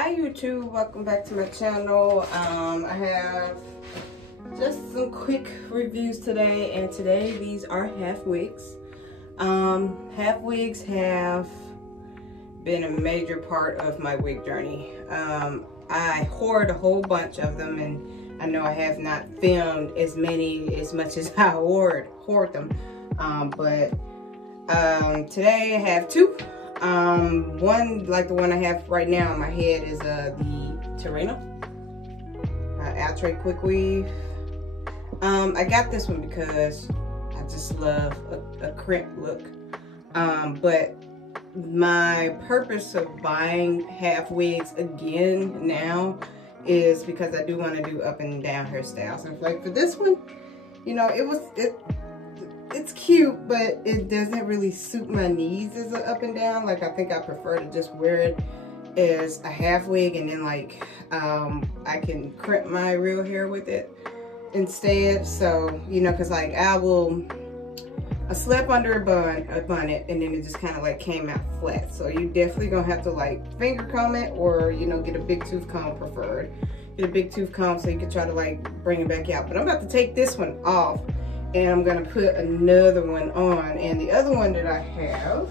Hi YouTube, welcome back to my channel. I have just some quick reviews today, and today these are half wigs. Half wigs have been a major part of my wig journey. I hoard a whole bunch of them, and I know I have not filmed as much as I hoard them. Today I have two. One, like the one I have right now in my head, is the Outre quick weave. I got this one because I just love a crimp look. But my purpose of buying half wigs again now is because I do want to do up and down hairstyles. And like for this one, you know, it's cute, but it doesn't really suit my needs as an up and down. Like, I think I prefer to just wear it as a half wig, and then like I can crimp my real hair with it instead. So, you know, because like I slept under a bonnet, and then it just kind of like came out flat. So you definitely gonna have to like finger comb it, or, you know, get a big tooth comb preferred. Get a big tooth comb so you can try to like bring it back out. But I'm about to take this one off, and I'm gonna put another one on. And the other one that I have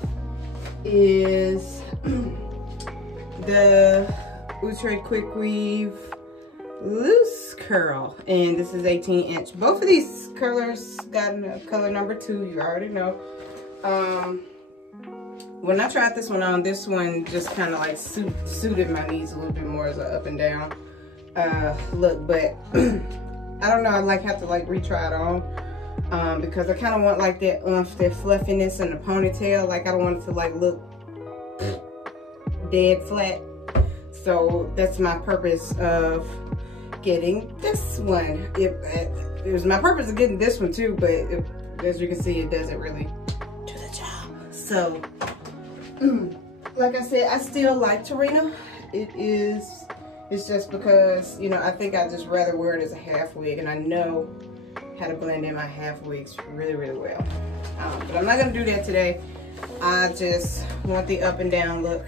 is the Outre Quick Weave Loose Curl, and this is 18-inch. Both of these colors got a color number 2, you already know. When I tried this one on, this one just kind of like suited my needs a little bit more as an up and down look, but I don't know, I like have to like retry it on. Because I kind of want like that that fluffiness in the ponytail. Like, I don't want it to like look dead flat. So that's my purpose of getting this one. It was my purpose of getting this one too, but as you can see, it doesn't really do the job. So like I said, I still like Tarina. It's just because, you know, I think I just rather wear it as a half wig, and I know how to blend in my half wigs really well. But I'm not gonna do that today. I just want the up and down look.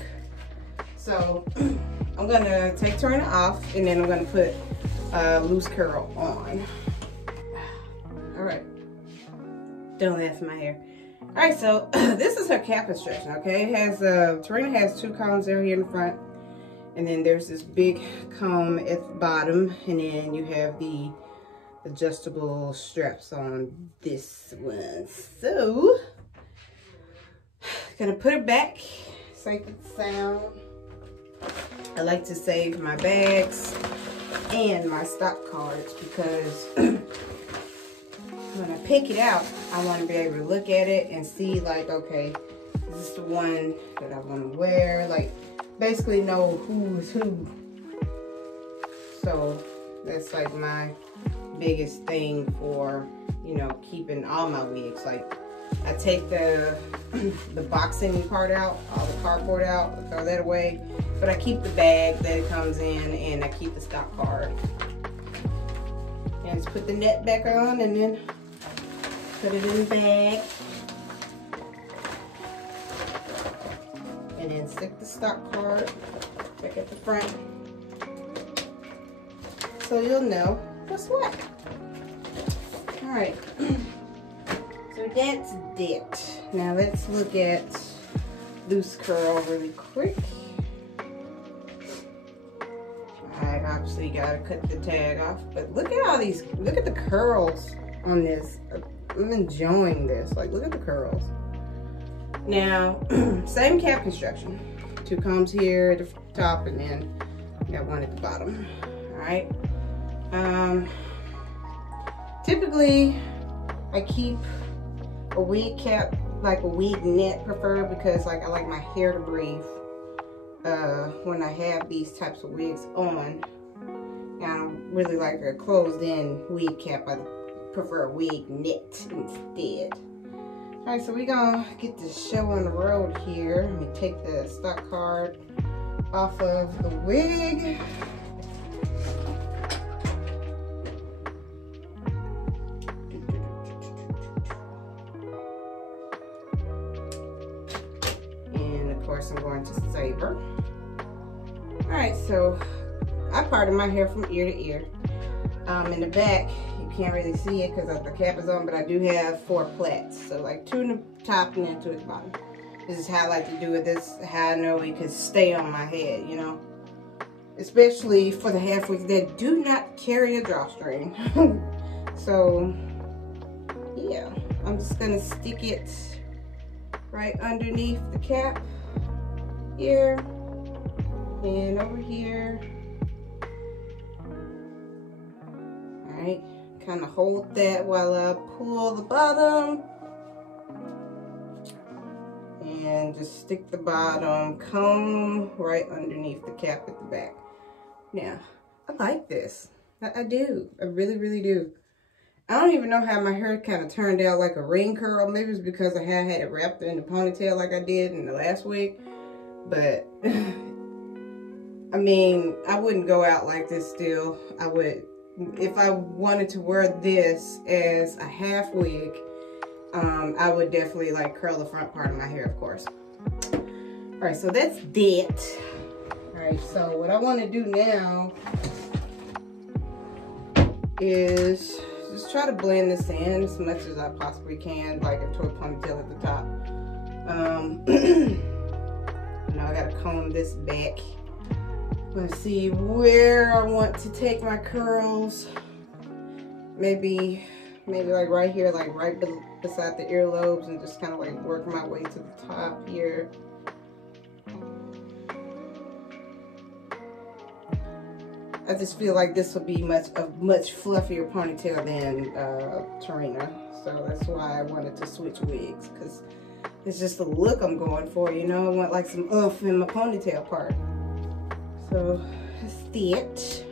So I'm gonna take Tarina off, and then I'm gonna put loose curl on. All right, don't laugh at my hair. All right, so this is her cap construction. Okay, it has Tarina has 2 combs there here in the front, and then there's this big comb at the bottom, and then you have the adjustable straps on this one. So gonna put it back safe and sound. I like to save my bags and my stock cards, because when I pick it out, I want to be able to look at it and see like, okay, this is the one that I want to wear, like basically know who's who. So that's like my biggest thing for, you know, keeping all my wigs. Like, I take the boxing part out, all the cardboard out, I throw that away, but I keep the bag that it comes in, and I keep the stock card. And just put the net back on, and then put it in the bag, and then stick the stock card back at the front, so you'll know what's what. All right, so that's that. Now let's look at loose curl really quick. I obviously gotta cut the tag off, but look at all these, look at the curls on this. I'm enjoying this. Like, look at the curls. Now, same cap construction. 2 combs here at the top, and then you got 1 at the bottom. All right. Typically I keep a wig cap, like a wig net preferred, because like I like my hair to breathe when I have these types of wigs on. And I don't really like a closed in wig cap. I prefer a wig net instead. All right, so we're gonna get this show on the road here. Let me take the stock card off of the wig. And of course I'm going to save her. Alright, so I parted my hair from ear to ear. In the back, you can't really see it because the cap is on, but I do have 4 plaits. So like 2 in the top and then 2 at the bottom. This is how I like to do it. This is how I know it could stay on my head, you know. Especially for the half wigs that do not carry a drawstring. So, yeah. I'm just going to stick it right underneath the cap here and over here. Alright, kind of hold that while I pull the bottom. And just stick the bottom comb right underneath the cap at the back. Now, I like this. I do. I really, really do. I don't even know how my hair kind of turned out like a ring curl. Maybe it's because I had it wrapped in the ponytail like I did in the last wig. But, I mean, I wouldn't go out like this still. I would, if I wanted to wear this as a half wig, I would definitely like curl the front part of my hair, of course. All right, so that's that. All right, so what I want to do now is just try to blend this in as much as I possibly can, like into a ponytail at the top. Now I gotta comb this back. Let's see where I want to take my curls. Maybe like right here, like right beside the earlobes, and just kind of like work my way to the top here. I just feel like this will be a much fluffier ponytail than Tarina, so that's why I wanted to switch wigs, because it's just the look I'm going for, you know. I want like some oomph in my ponytail part. So that's it.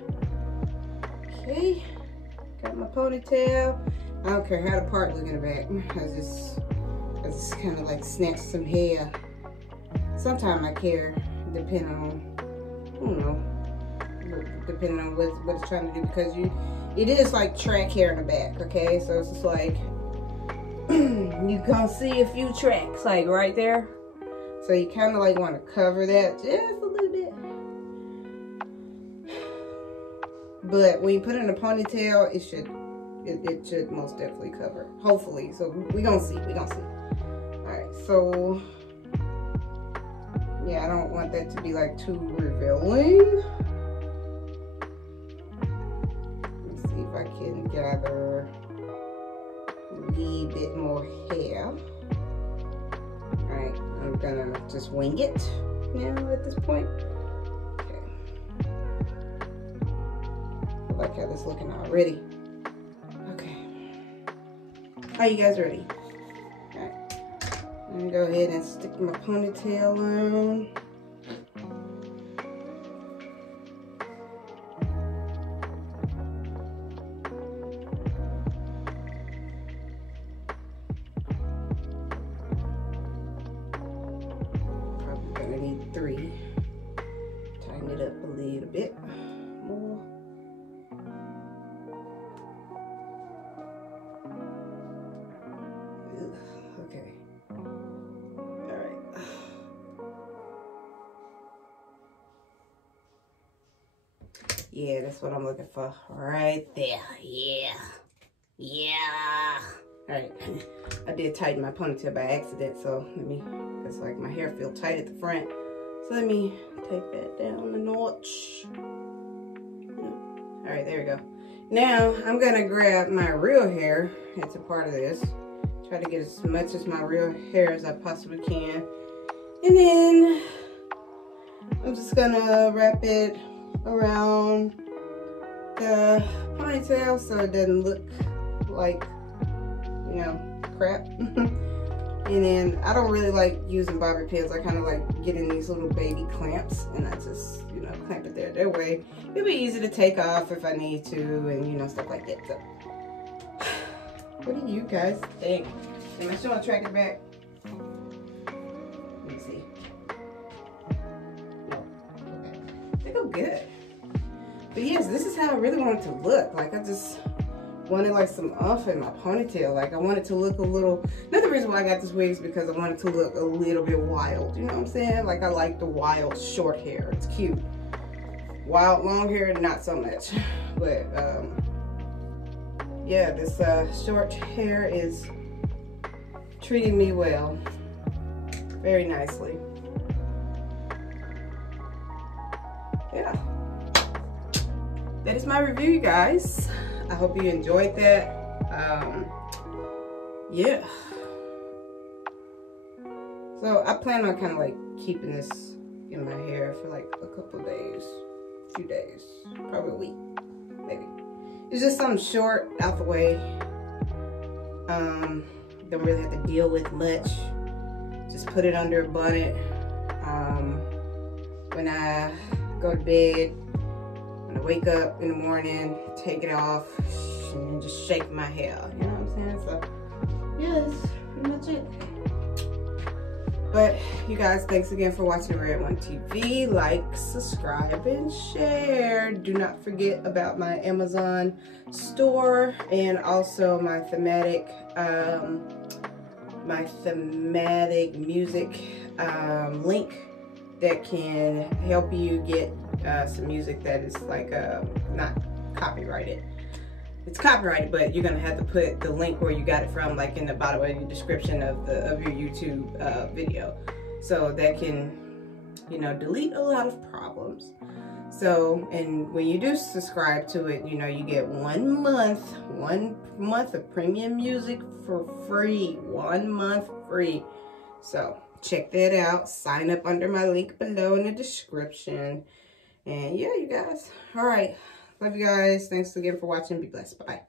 Okay, got my ponytail. I don't care how the part look in the back. I just kind of like snatch some hair. Sometimes I care, depending on, I don't know, depending on what it's trying to do, because it is like track hair in the back, okay? So it's just like, you gonna see a few tracks like right there. So you kind of like want to cover that just a little bit. But when you put it in a ponytail, it should most definitely cover, hopefully. So we gonna see, All right, so yeah, I don't want that to be like too revealing. Let's see if I can gather a wee bit more hair. All right, I'm gonna just wing it now at this point. Okay, I like how this is looking already. Okay, are you guys ready? All right, I'm gonna go ahead and stick my ponytail on. Probably gonna need 3. Tighten it up a little bit more. Okay. All right. Yeah, that's what I'm looking for. Right there. Yeah. Yeah. All right. I did tighten my ponytail by accident, so it's like my hair feels tight at the front. So let me take that down a notch. All right, there we go. Now I'm gonna grab my real hair. It's a part of this. Try to get as much as my real hair as I possibly can. And then I'm just gonna wrap it around the ponytail so it doesn't look like, you know, crap. And then I don't really like using bobby pins. I kind of like getting these little baby clamps, and I just, you know, clamp it there. That way it'll be easy to take off if I need to, and you know, stuff like that. So what do you guys think? Am I still gonna track it back? Let me see. No. Okay. I think I'm good. But yes, this is how I really want it to look. Like, I just wanted like some oomph in my ponytail. Like, I want it to look a little, another reason why I got this wig is because I want it to look a little bit wild. You know what I'm saying? Like, I like the wild short hair. It's cute. Wild long hair, not so much. But yeah, this short hair is treating me well, very nicely. Yeah, that is my review, you guys. I hope you enjoyed that. Yeah, so I plan on kind of like keeping this in my hair for like a couple days, few days, probably a week, maybe. It's just something short, out the way. Don't really have to deal with much. Just put it under a bonnet. When I go to bed, when I wake up in the morning, take it off and just shake my hair. You know what I'm saying? So yeah, that's pretty much it. But you guys, thanks again for watching Red One TV. Like, subscribe, and share. Do not forget about my Amazon store and also my thematic music link that can help you get some music that is like not copyrighted. It's copyrighted, but you're gonna have to put the link where you got it from, like in the bottom of your description of your YouTube video, so that can, you know, delete a lot of problems. So, and when you do subscribe to it, you know, you get 1 month of premium music for free. 1 month free. So check that out. Sign up under my link below in the description. And yeah, you guys. All right. Love you guys. Thanks again for watching. Be blessed. Bye-bye.